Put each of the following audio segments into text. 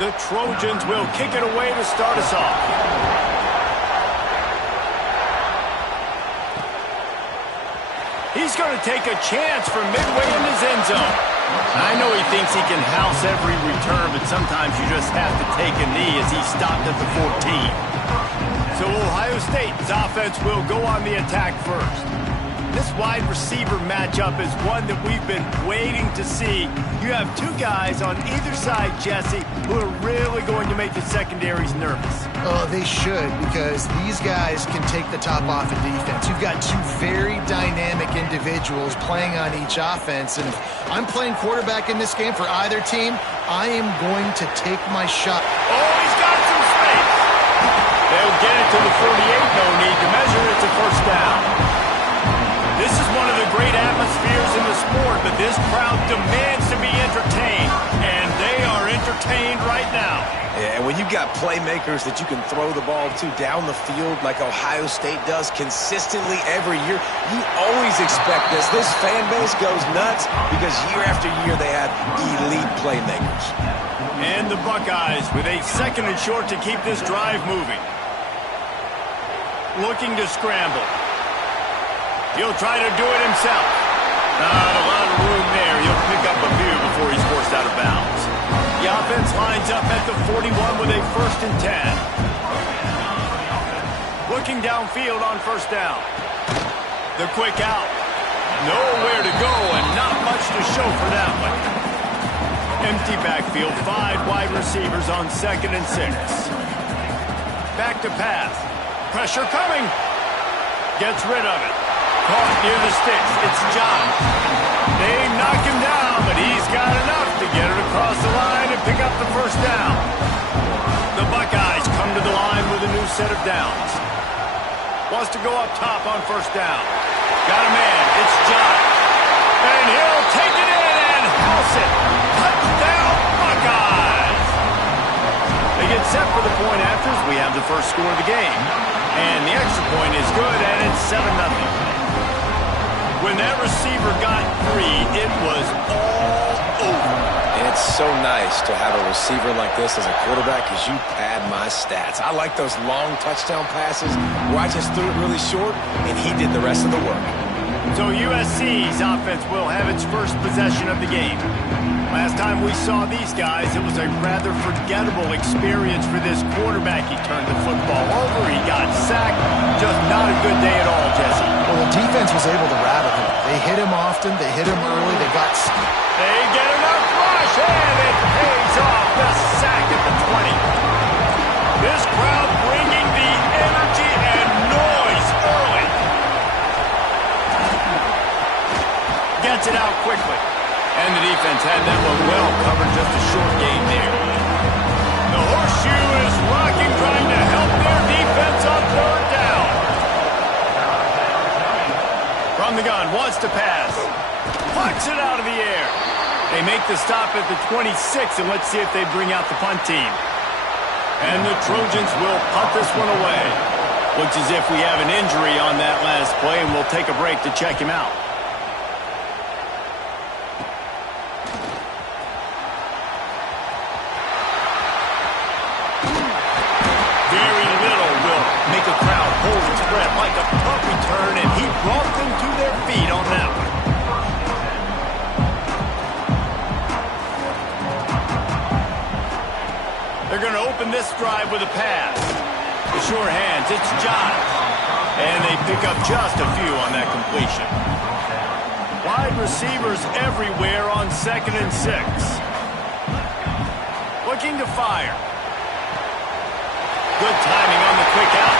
The Trojans will kick it away to start us off. He's going to take a chance from midway in his end zone. I know he thinks he can house every return, but sometimes you just have to take a knee as he stopped at the 14. So Ohio State's offense will go on the attack first. This wide receiver matchup is one that we've been waiting to see. You have two guys on either side, Jesse, who are really going to make the secondaries nervous. Oh, they should, because these guys can take the top off of defense. You've got two very dynamic individuals playing on each offense, and if I'm playing quarterback in this game for either team, I am going to take my shot. Oh, he's got some space. They'll get it to the 48, no need to measure it to first down. This is one of the great atmospheres in the sport, but this crowd demands to be entertained, and they are entertained right now. Yeah, and when you've got playmakers that you can throw the ball to down the field like Ohio State does consistently every year, you always expect this. This fan base goes nuts because year after year they have elite playmakers. And the Buckeyes with a second and short to keep this drive moving. Looking to scramble. He'll try to do it himself. Not a lot of room there. He'll pick up a few before he's forced out of bounds. The offense lines up at the 41 with a 1st and 10. Looking downfield on first down. The quick out. Nowhere to go and not much to show for that one. Empty backfield, 5 wide receivers on 2nd and 6. Back to pass. Pressure coming. Gets rid of it. Caught near the sticks. It's Josh. They knock him down, but he's got enough to get it across the line and pick up the first down. The Buckeyes come to the line with a new set of downs. Wants to go up top on first down. Got a man. It's Josh. And he'll take it in and house it. Touchdown, Buckeyes. They get set for the point after as we have the first score of the game. And the extra point is good, and it's 7-0. When that receiver got free, it was all over. And it's so nice to have a receiver like this as a quarterback because you pad my stats. I like those long touchdown passes where I just threw it really short and he did the rest of the work. So USC's offense will have its first possession of the game. Last time we saw these guys, it was a rather forgettable experience for this quarterback. He turned the football over, he got sacked. Just not a good day at all, Jesse. Well, the defense was able to rattle him. They hit him often, they hit him early, they got... They get enough rush, and it pays off. The sack at the 20. This crowd bringing the energy and noise early. Gets it out quickly. And the defense had that one well covered, just a short gain there. The horseshoe is rocking, trying to help their defense on 3rd down. From the gun, wants to pass. Pucks it out of the air. They make the stop at the 26, and let's see if they bring out the punt team. And the Trojans will punt this one away. Looks as if we have an injury on that last play, and we'll take a break to check him out. Make a crowd hold its breath like a punt return, and he brought them to their feet on that one. They're going to open this drive with a pass. The sure hands, it's Josh. And they pick up just a few on that completion. Wide receivers everywhere on 2nd and 6. Looking to fire. Good timing on the quick out.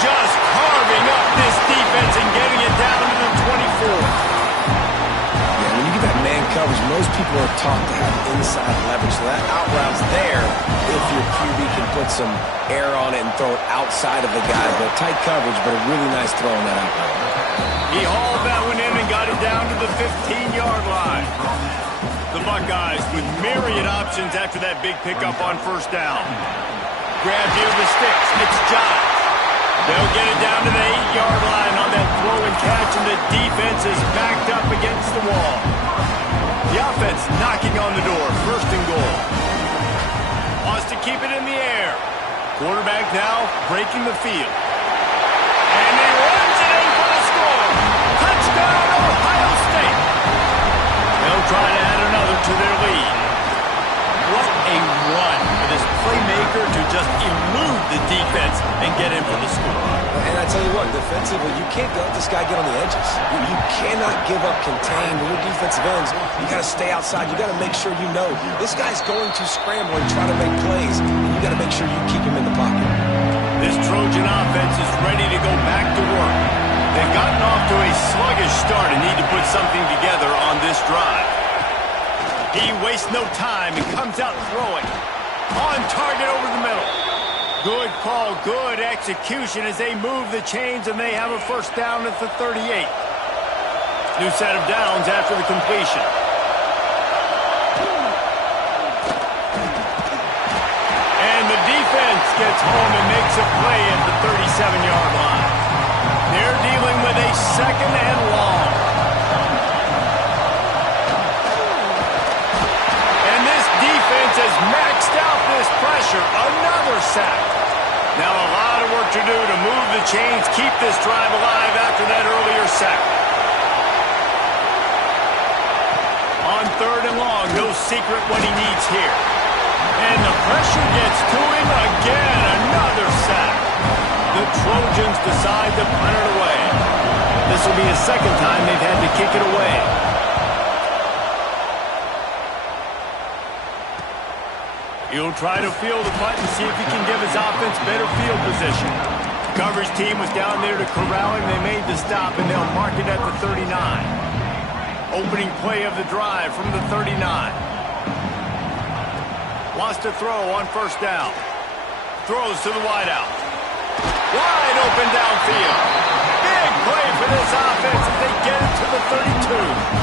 Just carving up this defense and getting it down to the 24. Yeah, when you get that man coverage, most people are taught to have inside leverage. So that out route's there if your QB can put some air on it and throw it outside of the guy. But tight coverage, but a really nice throw on that out route. He hauled that one in and got it down to the 15-yard line. The Buckeyes with myriad options after that big pickup on first down. Grab near the sticks. It's Josh. They'll get it down to the 8-yard line on that throw and catch, and the defense is backed up against the wall. The offense knocking on the door. 1st and goal. keep it in the air. Quarterback now breaking the field. And he runs it in for the score. Touchdown, Ohio State. They'll try to add another to their lead. What a run for this playmaker to just elude the defense and get in for the score. And I tell you what, defensively, you can't let this guy get on the edges. You cannot give up contain when your defensive ends. You got to stay outside. You got to make sure you know this guy's going to scramble and try to make plays, and you got to make sure you keep him in the pocket. This Trojan offense is ready to go back to work. They've gotten off to a sluggish start and need to put something together on this drive. He wastes no time and comes out throwing. On target over the middle. Good call, good execution as they move the chains, and they have a first down at the 38. New set of downs after the completion. And the defense gets home and makes a play at the 37-yard line. They're dealing with a second and long. Has maxed out this pressure. Another sack. Now a lot of work to do to move the chains, keep this drive alive after that earlier sack. On third and long, no secret what he needs here. And the pressure gets to him again. Another sack. The Trojans decide to punt it away. This will be the second time they've had to kick it away. He'll try to field the punt and see if he can give his offense better field position. The coverage team was down there to corral him. They made the stop, and they'll mark it at the 39. Opening play of the drive from the 39. Wants to throw on first down. Throws to the wideout. Wide open downfield. Big play for this offense as they get it to the 32.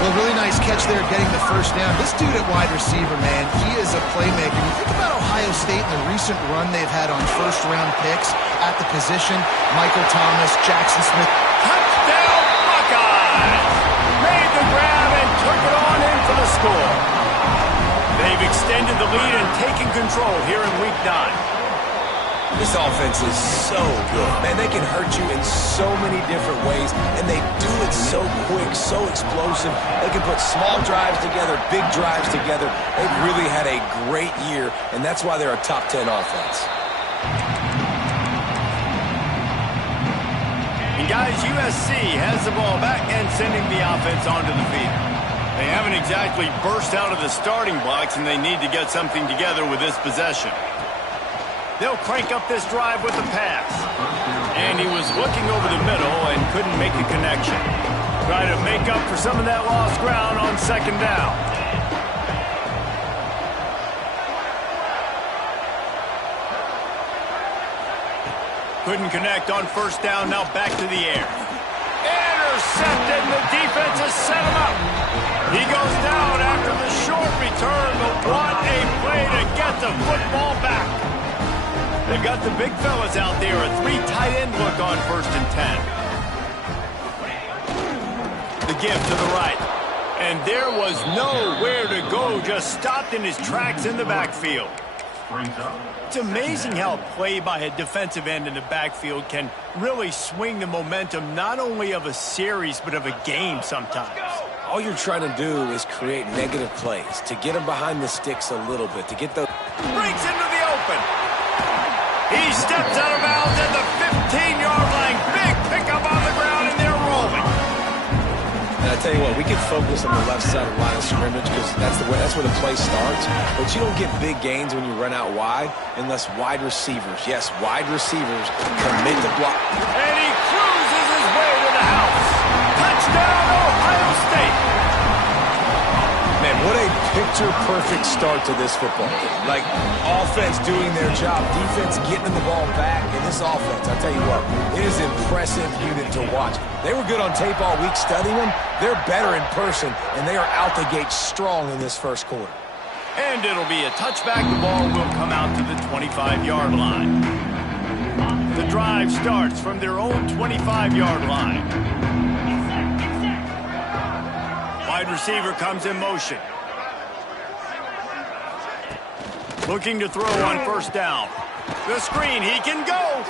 Well, really nice catch there getting the first down. This dude at wide receiver, man, he is a playmaker. You think about Ohio State and the recent run they've had on first-round picks at the position. Michael Thomas, Jackson Smith. Touchdown, Buckeyes! Made the grab and took it on in for the score. They've extended the lead and taken control here in Week 9. This offense is so good. Man, they can hurt you in so many different ways, and they do it so quick, so explosive. They can put small drives together, big drives together. They've really had a great year, and that's why they're a top 10 offense. And guys, USC has the ball back and sending the offense onto the field. They haven't exactly burst out of the starting blocks, and they need to get something together with this possession. They'll crank up this drive with the pass. And he was looking over the middle and couldn't make a connection. Try to make up for some of that lost ground on second down. Couldn't connect on first down, now back to the air. Intercepted, and the defense has set him up. He goes down after the short return, but what a play to get the football back. They've got the big fellas out there, a 3 tight end look on 1st and 10. The give to the right. And there was nowhere to go, just stopped in his tracks in the backfield. It's amazing how a play by a defensive end in the backfield can really swing the momentum not only of a series but of a game sometimes. All you're trying to do is create negative plays, to get them behind the sticks a little bit, to get the... Breaks into the open. He steps out of bounds at the 15-yard line. Big pickup on the ground, and they're rolling. And I tell you what, we can focus on the left side of the line of scrimmage because that's where the play starts. But you don't get big gains when you run out wide unless wide receivers, yes, wide receivers commit to block. And he cruises his way to the house. Touchdown, Ohio State. Man, what a picture-perfect start to this football game. Like, offense doing their job, defense getting the ball back, and this offense, I tell you what, it is an impressive unit to watch. They were good on tape all week studying them. They're better in person, and they are out the gate strong in this first quarter. And it'll be a touchback. The ball will come out to the 25-yard line. The drive starts from their own 25-yard line. Wide receiver comes in motion. Looking to throw on first down. The screen, he can go.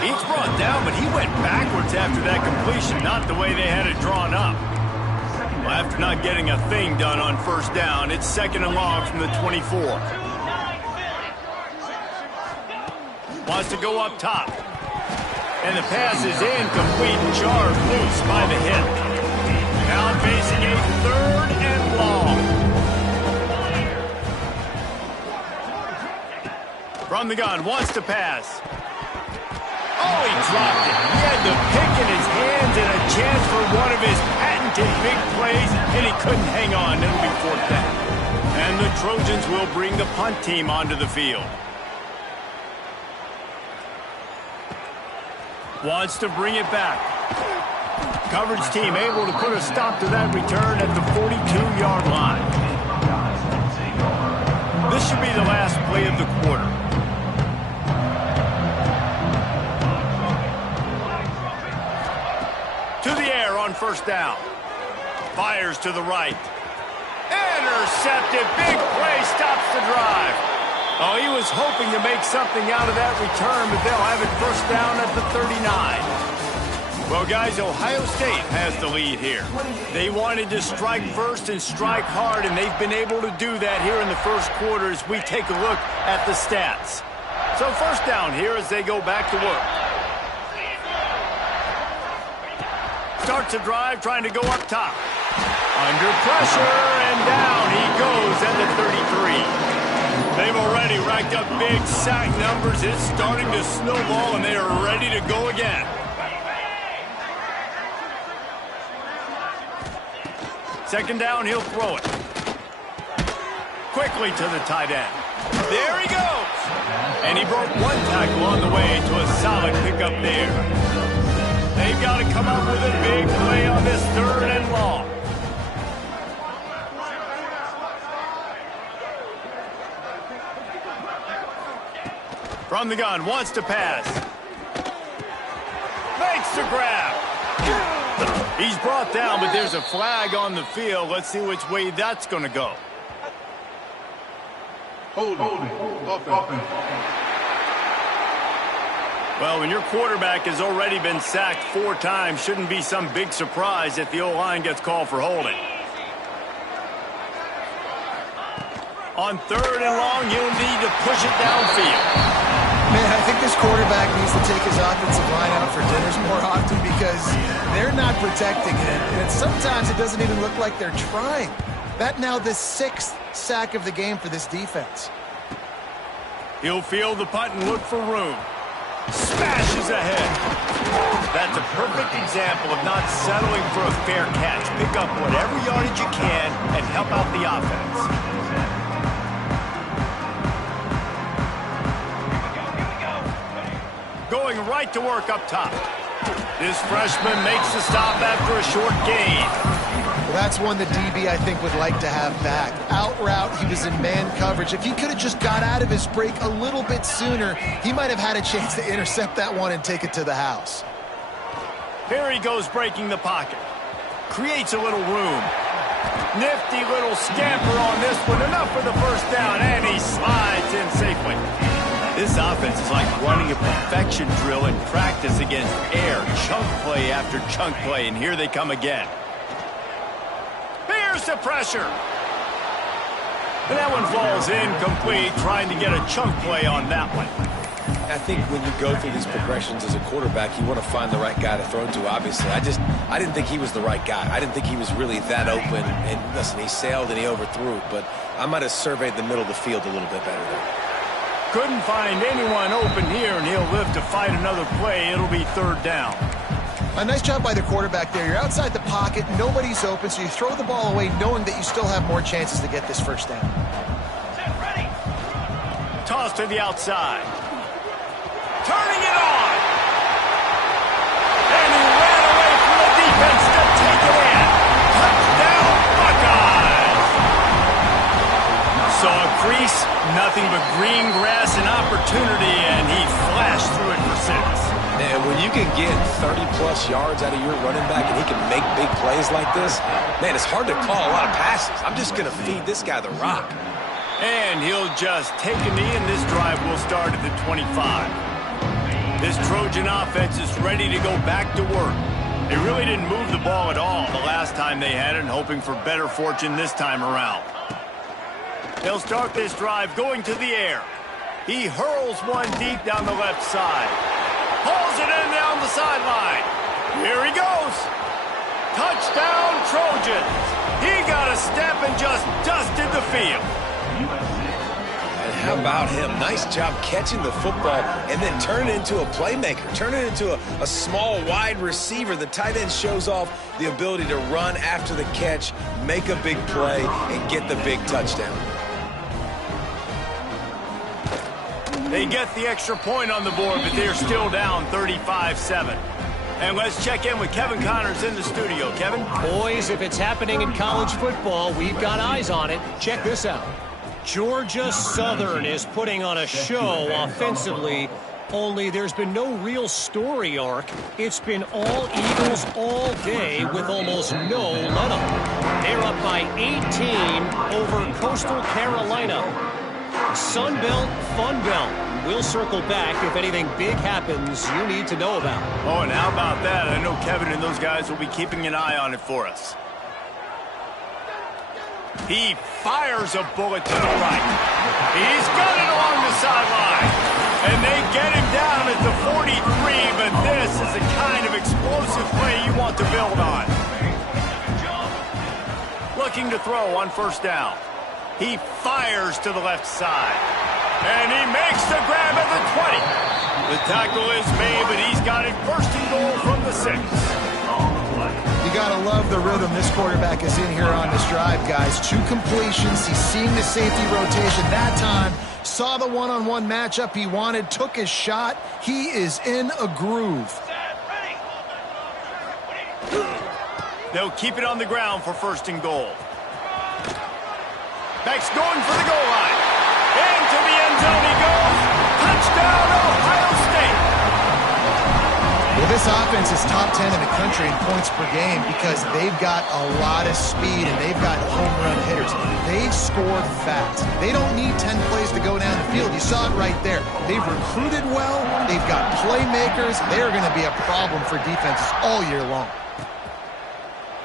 He's brought down, but he went backwards after that completion, not the way they had it drawn up. Well, after not getting a thing done on first down, it's 2nd and long from the 24. Wants to go up top. And the pass is incomplete and charged loose by the hit. Now facing a 3rd and long. From the gun, wants to pass. Oh, he dropped it. He had the pick in his hands and a chance for one of his patented big plays, and he couldn't hang on. It'll be 4th down. And the Trojans will bring the punt team onto the field. Wants to bring it back. Coverage team able to put a stop to that return at the 42-yard line. This should be the last play of the quarter. To the air on first down. Fires to the right. Intercepted. Big play stops the drive. Oh, he was hoping to make something out of that return, but they'll have it first down at the 39. Well, guys, Ohio State has the lead here. They wanted to strike first and strike hard, and they've been able to do that here in the first quarter as we take a look at the stats. So first down here as they go back to work. Starts a drive trying to go up top. Under pressure, and down he goes at the 33. They've already racked up big sack numbers. It's starting to snowball, and they are ready to go again. Second down, he'll throw it. Quickly to the tight end. There he goes. And he broke one tackle on the way to a solid pickup there. They've got to come up with a big play on this 3rd and long. From the gun, wants to pass. Makes the grab. He's brought down, but there's a flag on the field. Let's see which way that's going to go. Holding. Offense. Well, when your quarterback has already been sacked 4 times, shouldn't be some big surprise if the O-line gets called for holding. On 3rd and long, you'll need to push it downfield. Man, I think this quarterback needs to take his offensive line out for dinners more often because they're not protecting him. And sometimes it doesn't even look like they're trying. That now the 6th sack of the game for this defense. He'll field the punt and look for room. Smashes ahead. That's a perfect example of not settling for a fair catch. Pick up whatever yardage you can and help out the offense. Going right to work up top. This freshman makes the stop after a short gain. Well, that's one the DB, I think, would like to have back. Out route, he was in man coverage. If he could have just got out of his break a little bit sooner, he might have had a chance to intercept that one and take it to the house. Here he goes breaking the pocket. Creates a little room. Nifty little scamper on this one. Enough for the first down, and he slides in safely. This offense is like running a perfection drill in practice against air. Chunk play after chunk play, and here they come again. Here's the pressure. And that one falls incomplete, trying to get a chunk play on that one. I think when you go through these progressions as a quarterback, you want to find the right guy to throw to, obviously. I didn't think he was the right guy. I didn't think he was really that open. And listen, he sailed and he overthrew it, but I might have surveyed the middle of the field a little bit better there. Couldn't find anyone open here, and he'll live to fight another play. It'll be 3rd down. A nice job by the quarterback there. You're outside the pocket, nobody's open, so you throw the ball away knowing that you still have more chances to get this first down. Toss to the outside. Turning it on. And he ran away from the defense to take it in. Touchdown, Buckeyes. Saw a crease, nothing but green grass and opportunity, and he flashed through it for 6. And when you can get 30-plus yards out of your running back and he can make big plays like this, man, it's hard to call a lot of passes. I'm just going to feed this guy the rock. And he'll just take a knee, and this drive will start at the 25. This Trojan offense is ready to go back to work. They really didn't move the ball at all the last time they had it, and hoping for better fortune this time around. They'll start this drive going to the air. He hurls one deep down the left side. Pulls it in down the sideline. Here he goes. Touchdown, Trojans. He got a step and just dusted the field. And how about him? Nice job catching the football and then turn it into a playmaker. Turn it into a small, wide receiver. The tight end shows off the ability to run after the catch, make a big play, and get the big touchdown. They get the extra point on the board, but they're still down 35-7. And let's check in with Kevin Connors in the studio. Kevin? Boys, if it's happening in college football, we've got eyes on it. Check this out. Georgia Southern is putting on a show offensively, only there's been no real story arc. It's been all Eagles all day with almost no let-up. They're up by 18 over Coastal Carolina. Sun Belt, Fun Belt. We'll circle back if anything big happens you need to know about. Oh, and how about that? I know Kevin and those guys will be keeping an eye on it for us. He fires a bullet to the right. He's got it along the sideline. And they get him down at the 43, but this is the kind of explosive play you want to build on. Looking to throw on first down. He fires to the left side. And he makes the grab at the 20. The tackle is made, but he's got it first and goal from the 6. You got to love the rhythm this quarterback is in here on this drive, guys. 2 completions. He's seeing the safety rotation that time. Saw the one-on-one matchup he wanted, took his shot. He is in a groove. They'll keep it on the ground for first and goal. Beck's going for the goal line. Into the end zone he goes. Touchdown, Ohio State. Well, this offense is top 10 in the country in points per game because they've got a lot of speed and they've got home run hitters. They've scored fast. They don't need 10 plays to go down the field. You saw it right there. They've recruited well. They've got playmakers. They're going to be a problem for defenses all year long.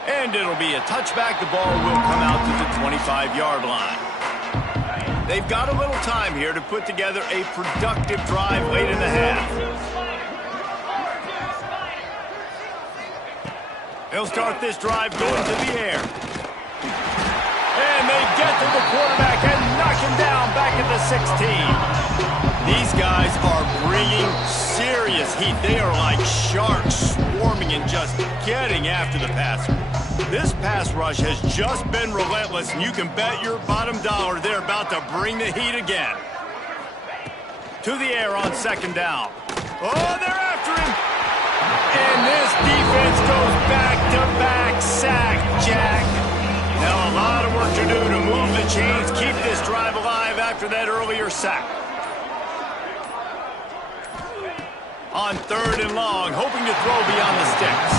And it'll be a touchback. The ball will come out to the 25-yard line. They've got a little time here to put together a productive drive late in the half. They'll start this drive going to the air. And they get to the quarterback and knock him down back at the 16. These guys are bringing serious heat. They are like sharks swarming and just getting after the passer. This pass rush has just been relentless, and you can bet your bottom dollar they're about to bring the heat again. To the air on second down. Oh, they're after him. And this defense goes back-to-back sack, Jack. Now a lot of work to do to move the chains, keep this drive alive after that earlier sack. On third and long, hoping to throw beyond the sticks.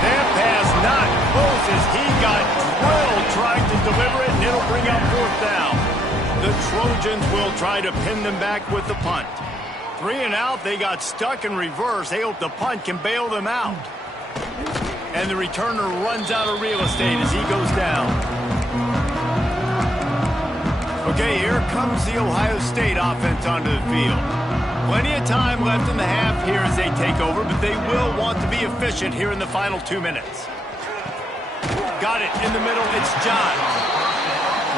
That pass not close as he got drilled trying to deliver it, and it'll bring up fourth down. The Trojans will try to pin them back with the punt. 3 and out, they got stuck in reverse. They hope the punt can bail them out. And the returner runs out of real estate as he goes down. Okay, here comes the Ohio State offense onto the field. Plenty of time left in the half here as they take over, but they will want to be efficient here in the final 2 minutes. Got it in the middle. It's John.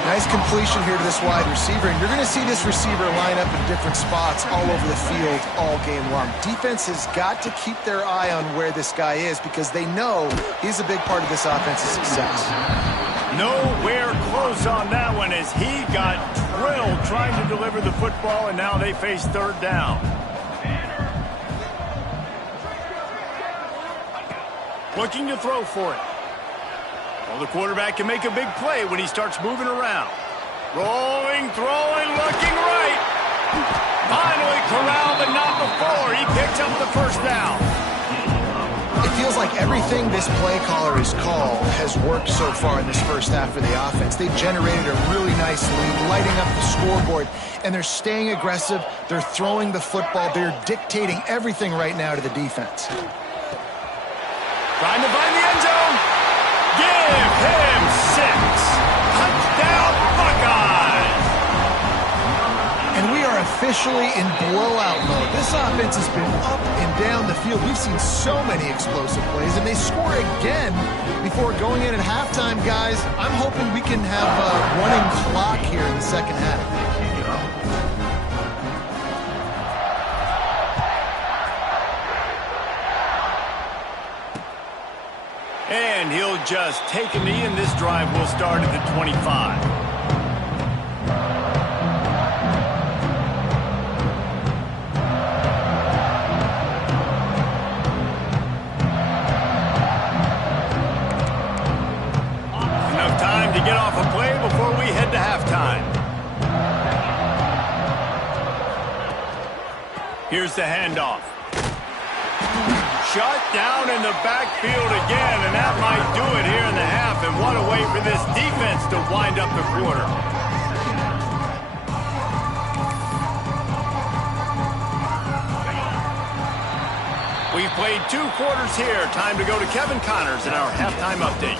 Nice completion here to this wide receiver, and you're going to see this receiver line up in different spots all over the field all game long. Defense has got to keep their eye on where this guy is because they know he's a big part of this offense's success. Nowhere close on that one as he got drilled trying to deliver the football, and now they face third down. Looking to throw for it. Well, the quarterback can make a big play when he starts moving around. Rolling, throwing, looking right. Finally corralled, but not before. He picks up the first down. It feels like like everything this play caller has called has worked so far in this first half of the offense. They've generated a really nice lead, lighting up the scoreboard, and they're staying aggressive. They're throwing the football. They're dictating everything right now to the defense. Trying to find the end zone. Give him 6. Touchdown, Buckeyes. And we are officially in blowout mode. This offense has been up and down the field. We've seen so many explosive plays, and they score again before going in at halftime, guys. I'm hoping we can have a running clock here in the second half. And he'll just take a knee, and this drive will start at the 25. Enough time to get off a play before we head to halftime. Here's the handoff. Shut down in the backfield again, and that might do it here in the half. And what a way for this defense to wind up the quarter. We've played 2 quarters here. Time to go to Kevin Connors in our halftime update.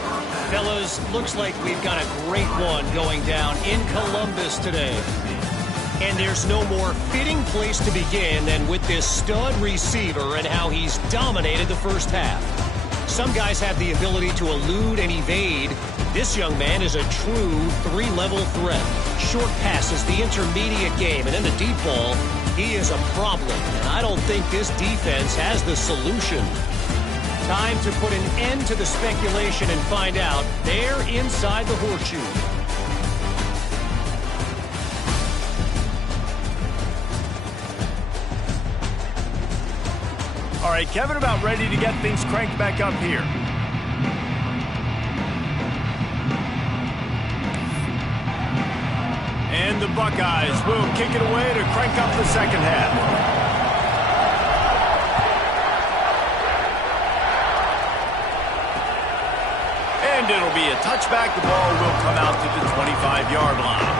Fellas, looks like we've got a great one going down in Columbus today. And there's no more fitting place to begin than with this stud receiver and how he's dominated the first half. Some guys have the ability to elude and evade. This young man is a true 3-level threat. Short passes, the intermediate game, and in the deep ball, he is a problem. And I don't think this defense has the solution. Time to put an end to the speculation and find out. They're inside the horseshoe. All right, Kevin, about ready to get things cranked back up here. And the Buckeyes will kick it away to crank up the second half. And it'll be a touchback. The ball will come out to the 25-yard line.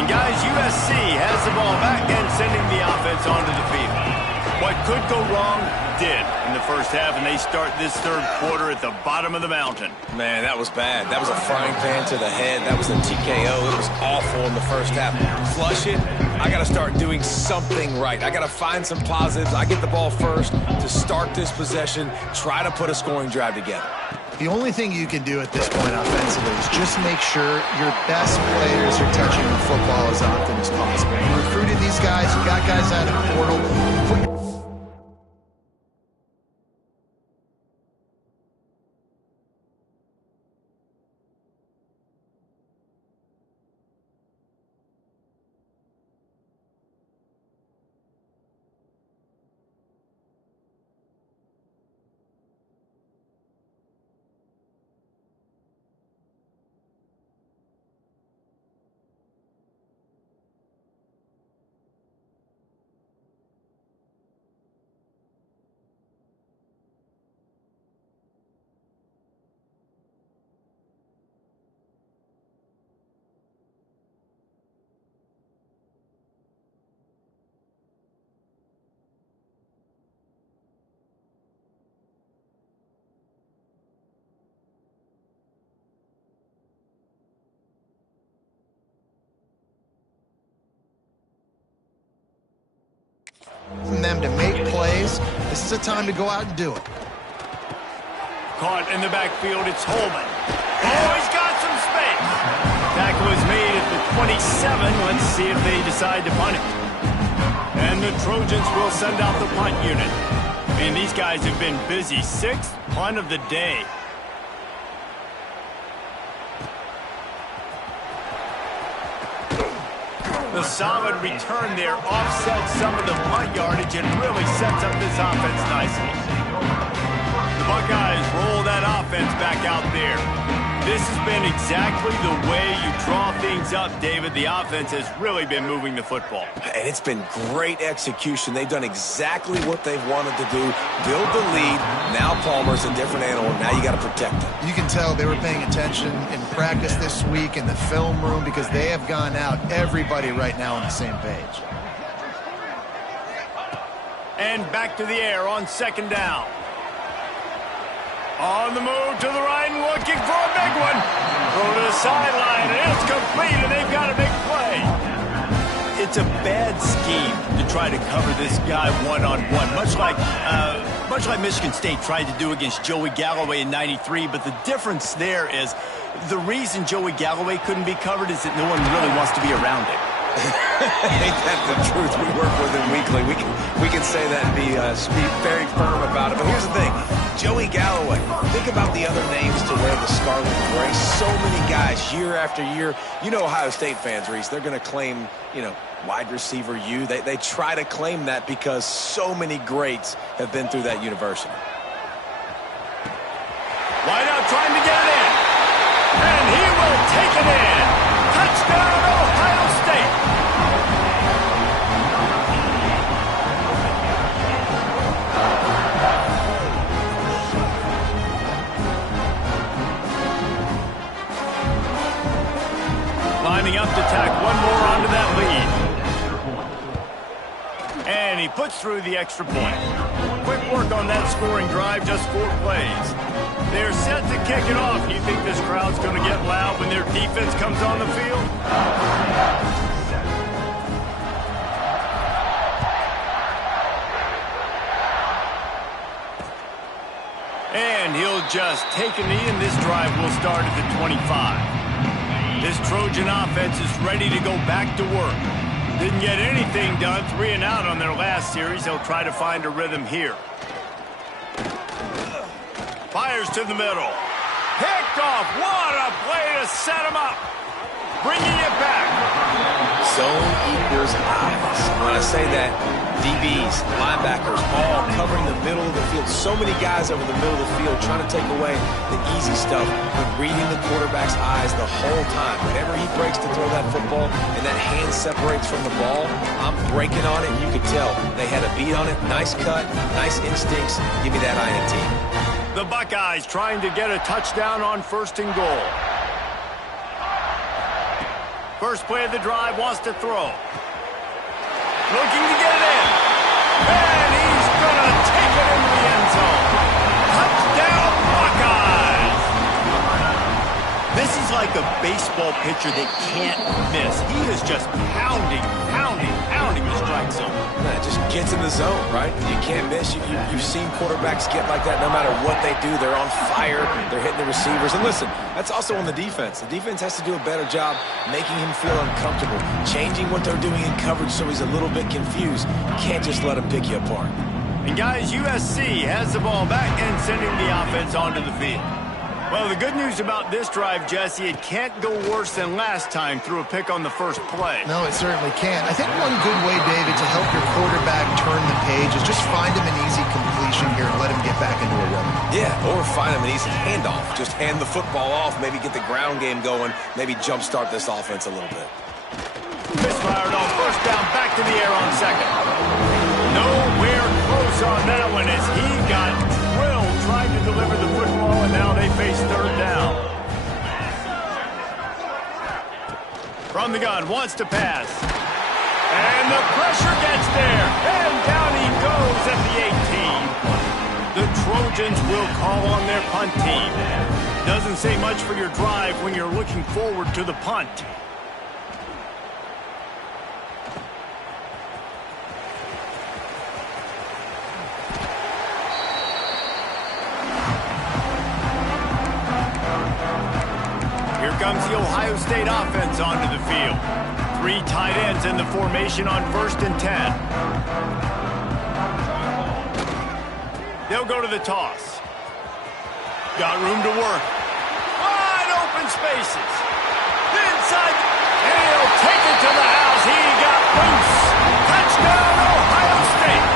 And guys, USC has the ball back and sending the offense onto the field. What could go wrong did in the first half, and they start this third quarter at the bottom of the mountain. Man, that was bad. That was a frying pan to the head. That was a TKO. It was awful in the first half. Flush it. I got to start doing something right. I got to find some positives. I get the ball first to start this possession, try to put a scoring drive together. The only thing you can do at this point offensively is just make sure your best players are touching the football as often as possible. You recruited these guys, you got guys out of the portal. From them to make plays, this is a time to go out and do it. Caught in the backfield, it's Holman. Oh, he's got some space. Tackle is made at the 27. Let's see if they decide to punt it. And the Trojans will send out the punt unit. Man, these guys have been busy. 6th punt of the day. The solid return there offsets some of the punt yardage and really sets up this offense nicely. The Buckeyes roll that offense back out there. This has been exactly the way you draw things up, David. The offense has really been moving the football. And it's been great execution. They've done exactly what they've wanted to do. Build the lead. Now Palmer's a different animal. Now you got to protect him. You can tell they were paying attention in practice this week in the film room because they have gone out, everybody right now on the same page. And back to the air on second down. On the move to the right and looking for a big one. Throw to the sideline, and it's complete, and they've got a big play. It's a bad scheme to try to cover this guy one-on-one, much like Michigan State tried to do against Joey Galloway in '93. But the difference there is the reason Joey Galloway couldn't be covered is that no one really wants to be around him. Ain't that the truth? We work with him weekly. We can say that and be very firm about it. But here's the thing. Joey Galloway, think about the other names to wear the scarlet and gray. So many guys year after year. You know Ohio State fans, Reese, they're going to claim, wide receiver U. They try to claim that because so many greats have been through that university. Wide out trying to get it in. And he will take it in. Touchdown, Ohio State. Lining up to tack one more onto that lead. And he puts through the extra point. Quick work on that scoring drive, just 4 plays. They're set to kick it off. You think this crowd's going to get loud when their defense comes on the field? And he'll just take a knee, and this drive will start at the 25. This Trojan offense is ready to go back to work. Didn't get anything done, 3 and out on their last series. They'll try to find a rhythm here. Fires to the middle. Picked off. What a play to set him up. Bringing it back. Zone equals eyes. When I say that, DBs, linebackers, all covering the middle of the field. So many guys over the middle of the field trying to take away the easy stuff, but reading the quarterback's eyes the whole time. Whenever he breaks to throw that football and that hand separates from the ball, I'm breaking on it, and you can tell they had a beat on it. Nice cut, nice instincts. Give me that INT. The Buckeyes trying to get a touchdown on 1st and goal. First play of the drive, wants to throw. Looking to get it in. And he's going to take it into the end zone. Touchdown, Buckeyes! This is like a baseball pitcher that can't miss. He is just pounding the strike zone. It just gets in the zone, right? You can't miss. You've seen quarterbacks get like that no matter what they do. They're on fire. They're hitting the receivers. And listen, that's also on the defense. The defense has to do a better job making him feel uncomfortable, changing what they're doing in coverage so he's a little bit confused. You can't just let him pick you apart. And guys, USC has the ball back and sending the offense onto the field. Well, the good news about this drive, Jesse, it can't go worse than last time through a pick on the first play. No, it certainly can't. I think one good way, David, to help your quarterback turn the page is just find him an easy completion here and let him get back into a rhythm. Yeah, or find him an easy handoff. Just hand the football off, maybe get the ground game going, maybe jumpstart this offense a little bit. Misfired on 1st down, back to the air on 2nd. Nowhere close on that one as he got drilled trying to deliver the football, and now they face 3rd down. From the gun, wants to pass. And the pressure gets there, and down he goes at the 18. The Trojans will call on their punt team. Doesn't say much for your drive when you're looking forward to the punt. Comes the Ohio State offense onto the field. 3 tight ends in the formation on 1st and 10. They'll go to the toss. Got room to work. Wide open spaces. Inside. And he'll take it to the house. He got loose. Touchdown, Ohio State.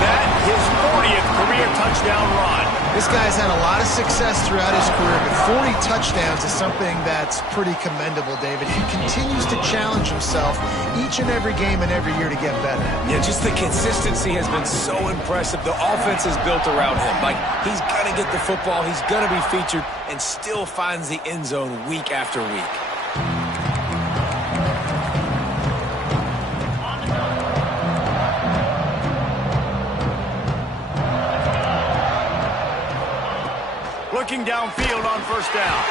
That his 40th career touchdown run. This guy's had a lot of success throughout his career, but 40 touchdowns is something that's pretty commendable, David. He continues to challenge himself each and every game and every year to get better. Yeah, just the consistency has been so impressive. The offense is built around him. Like, he's going to get the football, he's going to be featured, and still finds the end zone week after week. Looking downfield on first down.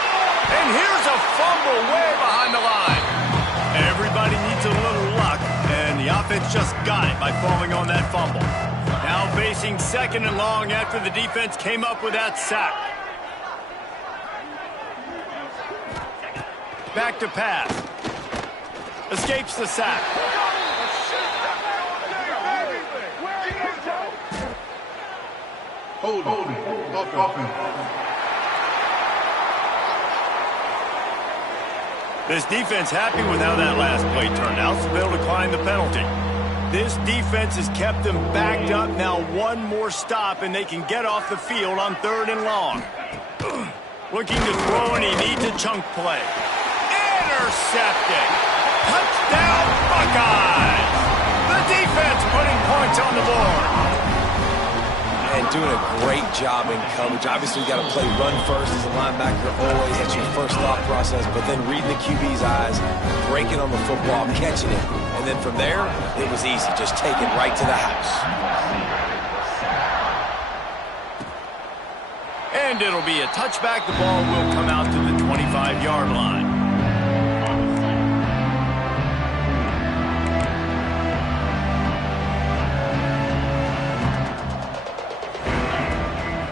And here's a fumble way behind the line. Everybody needs a little luck, and the offense just got it by falling on that fumble. Now facing second and long after the defense came up with that sack. Back to pass. Escapes the sack. Holding. Offense. This defense happy with how that last play turned out, so they'll decline the penalty. This defense has kept them backed up. Now one more stop, and they can get off the field on third and long. Looking to throw, and he needs a chunk play. Intercepted. Touchdown, Buckeyes! The defense putting points on the board. And doing a great job in coverage. Obviously, you got to play run first as a linebacker always. That's your first thought process. But then reading the QB's eyes, breaking on the football, catching it. And then from there, it was easy. Just take it right to the house. And it'll be a touchback. The ball will come out to the 25-yard line.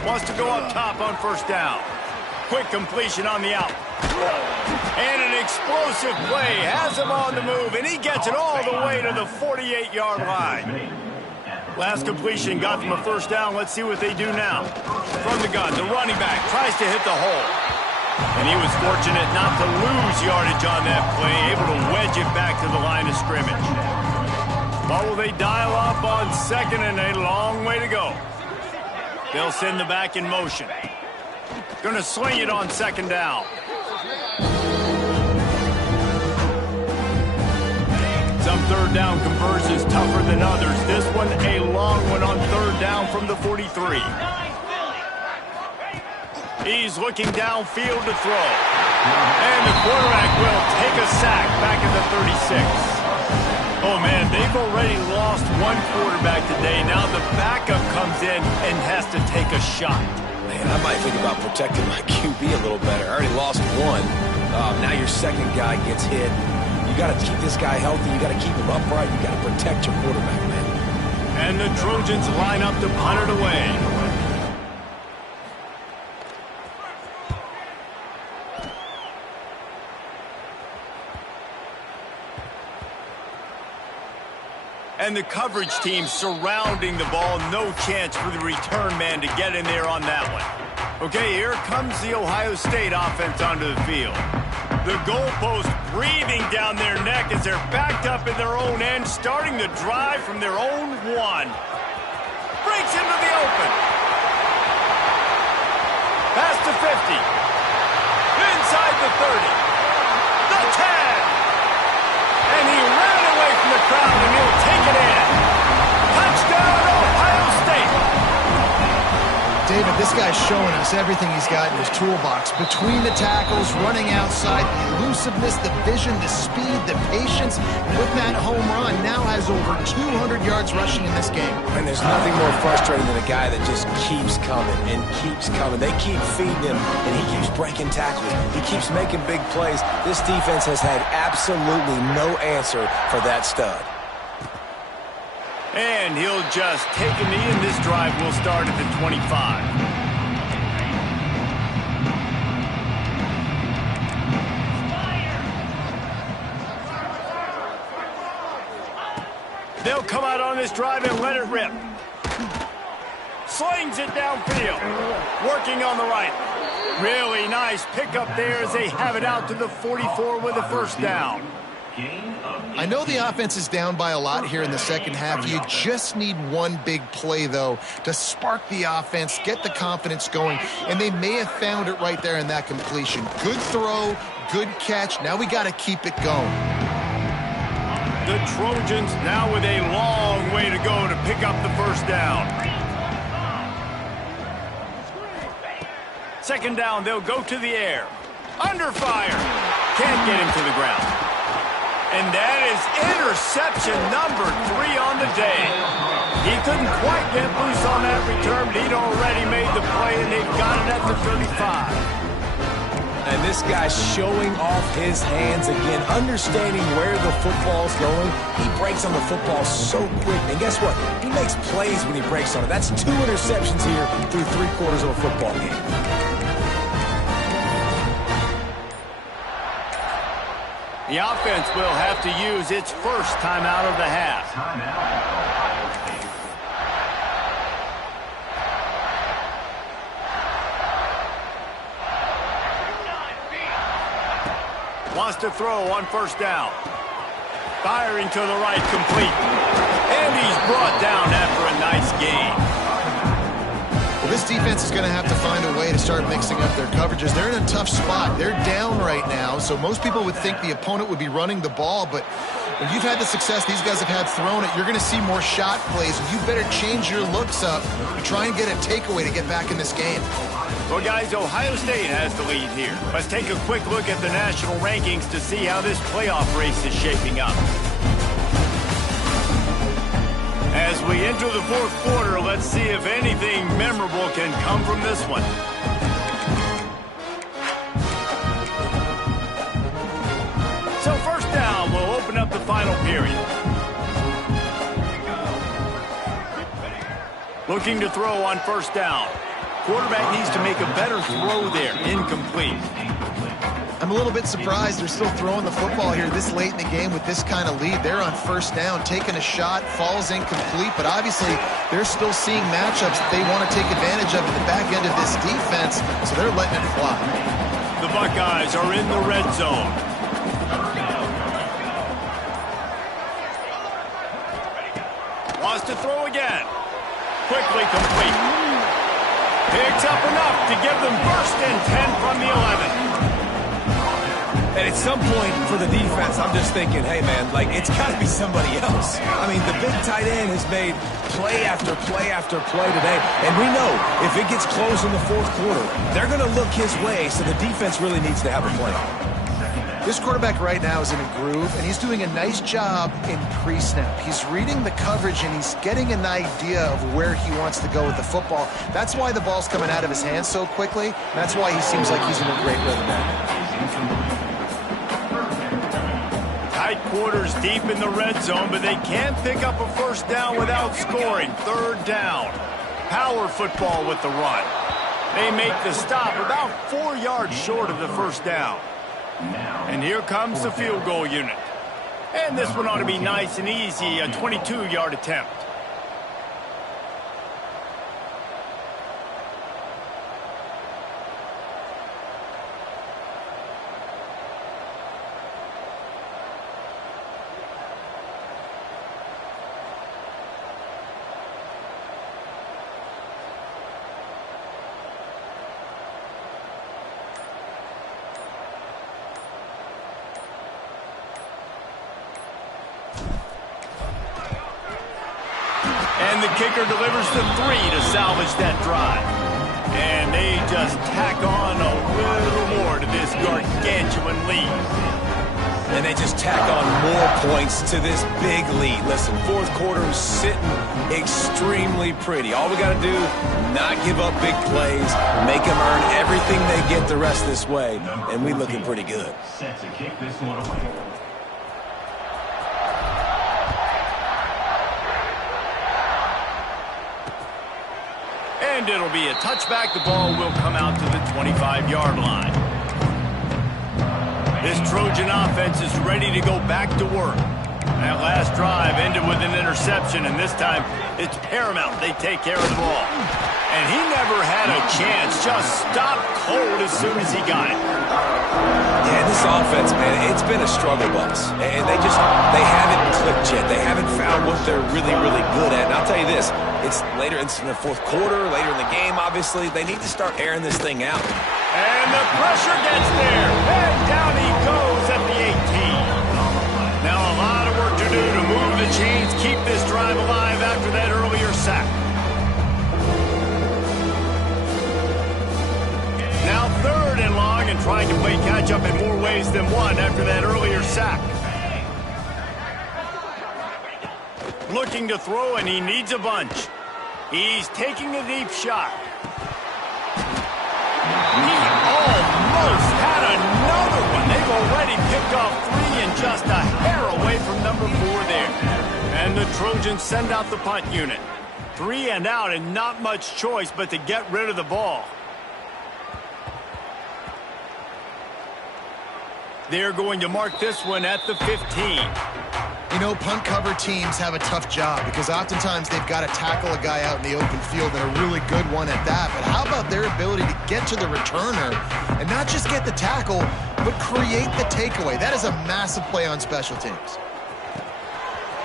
Wants to go up top on first down. Quick completion on the out. And an explosive play has him on the move, and he gets it all the way to the 48-yard line. Last completion got them a first down. Let's see what they do now. From the gun, the running back tries to hit the hole. And he was fortunate not to lose yardage on that play, able to wedge it back to the line of scrimmage. But will they dial up on second, and a long way to go. They'll send the back in motion. Going to swing it on second down. Some third down conversions tougher than others. This one a long one on third down from the 43. He's looking downfield to throw. And the quarterback will take a sack back at the 36. Oh, man, they've already lost one quarterback today. Now the backup comes in and has to take a shot. Man, I might think about protecting my QB a little better. I already lost one. Now your second guy gets hit. You got to keep this guy healthy. You got to keep him upright. You got to protect your quarterback, man. And the Trojans line up to punt it away. And the coverage team surrounding the ball. No chance for the return man to get in there on that one. Okay, here comes the Ohio State offense onto the field. The goalpost breathing down their neck as they're backed up in their own end, starting the drive from their own one. Breaks into the open. Pass to 50. Inside the 30. The 10. And he ran away from the crowd, and he'll take it in. Touchdown, Ohio State. David, this guy's showing us everything he's got in his toolbox. Between the tackles, running outside, the elusiveness, the vision, the speed, the patience. And with that home run, now has over 200 yards rushing in this game. And there's nothing more frustrating than a guy that just keeps coming and keeps coming. They keep feeding him, and he keeps breaking tackles. He keeps making big plays. This defense has had absolutely no answer for that stud. And he'll just take a knee, and this drive will start at the 25. They'll come out on this drive and let it rip. Slings it downfield. Working on the right. Really nice pickup there as they have it out to the 44 with a first down. I know the offense is down by a lot here in the second half. You just need one big play, though, to spark the offense, get the confidence going, and they may have found it right there in that completion. Good throw, good catch. Now we got to keep it going. The Trojans now with a long way to go to pick up the first down. Second down, they'll go to the air. Under fire. Can't get him to the ground. And that is interception number 3 on the day. He couldn't quite get loose on that return, but he'd already made the play, and they've got it at the 35. And this guy's showing off his hands again, understanding where the football's going. He breaks on the football so quick. And guess what? He makes plays when he breaks on it. That's 2 interceptions here through 3/4 of a football game. The offense will have to use its first timeout of the half. Wants to throw on first down. Firing to the right, complete. And he's brought down after a nice gain. Well, this defense is going to have to find a way to start mixing up their coverages. They're in a tough spot. They're down right now, so most people would think the opponent would be running the ball, but when you've had the success these guys have had throwing it, you're going to see more shot plays. You better change your looks up to try and get a takeaway to get back in this game. Well, guys, Ohio State has the lead here. Let's take a quick look at the national rankings to see how this playoff race is shaping up. As we enter the fourth quarter, let's see if anything memorable can come from this one. So first down, we'll open up the final period. Looking to throw on first down. Quarterback needs to make a better throw there. Incomplete. I'm a little bit surprised they're still throwing the football here this late in the game with this kind of lead. They're on first down, taking a shot, falls incomplete, but obviously they're still seeing matchups that they want to take advantage of in the back end of this defense, so they're letting it fly. The Buckeyes are in the red zone. Wants to throw again. Quickly complete. Picks up enough to give them first and 10 from the 11. And at some point for the defense, I'm just thinking, hey, man, like, it's got to be somebody else. I mean, the big tight end has made play after play after play today. And we know if it gets close in the fourth quarter, they're going to look his way, so the defense really needs to have a plan. This quarterback right now is in a groove, and he's doing a nice job in pre-snap. He's reading the coverage, and he's getting an idea of where he wants to go with the football. That's why the ball's coming out of his hands so quickly. That's why he seems like he's in a great rhythm now. Tight quarters deep in the red zone, but they can't pick up a first down without scoring. Third down. Power football with the run. They make the stop about 4 yards short of the first down. And here comes the field goal unit. And this one ought to be nice and easy, a 22-yard attempt. And the kicker delivers the 3 to salvage that drive. And they just tack on a little more to this gargantuan lead. And they just tack on more points to this big lead. Listen, fourth quarter is sitting extremely pretty. All we got to do, not give up big plays, make them earn everything they get the rest of this way, and we looking pretty good. Set to kick this one away. And it'll be a touchback. The ball will come out to the 25-yard line. This Trojan offense is ready to go back to work. That last drive ended with an interception, and this time it's paramount they take care of the ball. And he never had a chance, just stopped cold as soon as he got it. Yeah, this offense, man, it's been a struggle bus. And they haven't clicked yet. They haven't found what they're really, really good at. And I'll tell you this, it's in the fourth quarter, later in the game, obviously. They need to start airing this thing out. And the pressure gets there. And down he goes at the 18. Now a lot of work to do to move the chains, keep this drive alive after that earlier sack. Now third and long and trying to play catch-up in more ways than one after that earlier sack. Looking to throw, and he needs a bunch. He's taking a deep shot. He almost had another one. They've already picked off 3 and just a hair away from number 4 there. And the Trojans send out the punt unit. 3 and out and not much choice but to get rid of the ball. They're going to mark this one at the 15. You know, punt cover teams have a tough job because oftentimes they've got to tackle a guy out in the open field, and a really good one at that. But how about their ability to get to the returner and not just get the tackle, but create the takeaway? That is a massive play on special teams.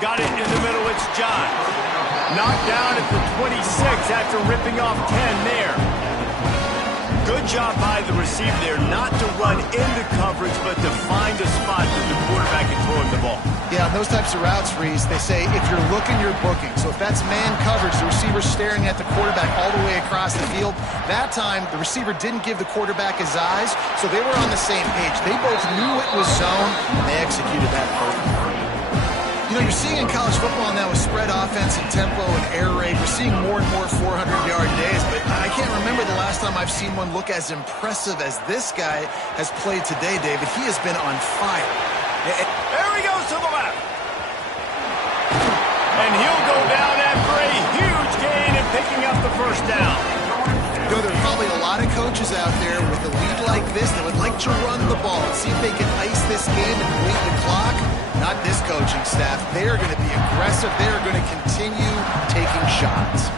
Got it in the middle. It's John. Knocked down at the 26 after ripping off 10 there. Good job by the receiver there not to run into coverage, but to find a spot that the quarterback can throw him the ball. Yeah, those types of routes, Reese, they say if you're looking, you're booking. So if that's man coverage, the receiver's staring at the quarterback all the way across the field. That time, the receiver didn't give the quarterback his eyes, so they were on the same page. They both knew it was zone, and they executed that perfectly. You know, you're seeing in college football now with spread offense and tempo and air raid, we're seeing more and more 400-yard days, but I can't remember the last time I've seen one look as impressive as this guy has played today, David. He has been on fire. There he goes to the left. And he'll go down after a huge gain and picking up the first down. You know, there are probably a lot of coaches out there with a lead like this that would like to run the ball and see if they can ice this game and bleed the clock. Not this coaching staff. They are going to be aggressive. They are going to continue taking shots.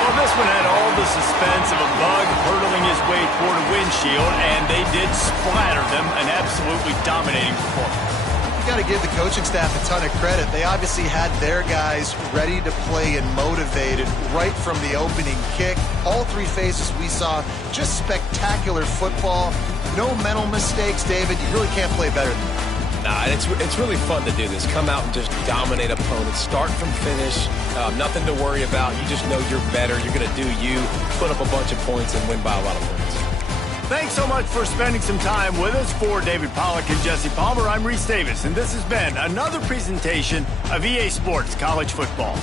Well, this one had all the suspense of a bug hurtling his way toward a windshield, and they did splatter them, an absolutely dominating performance. Got to give the coaching staff a ton of credit. They obviously had their guys ready to play and motivated right from the opening kick. All 3 phases we saw, just spectacular football. No mental mistakes, David. You really can't play better than that. Nah, it's really fun to do this. Come out and just dominate opponents. Start from finish. Nothing to worry about. You just know you're better. You're going to do you, put up a bunch of points, and win by a lot of points. Thanks so much for spending some time with us. For David Pollack and Jesse Palmer, I'm Reese Davis, and this has been another presentation of EA Sports College Football.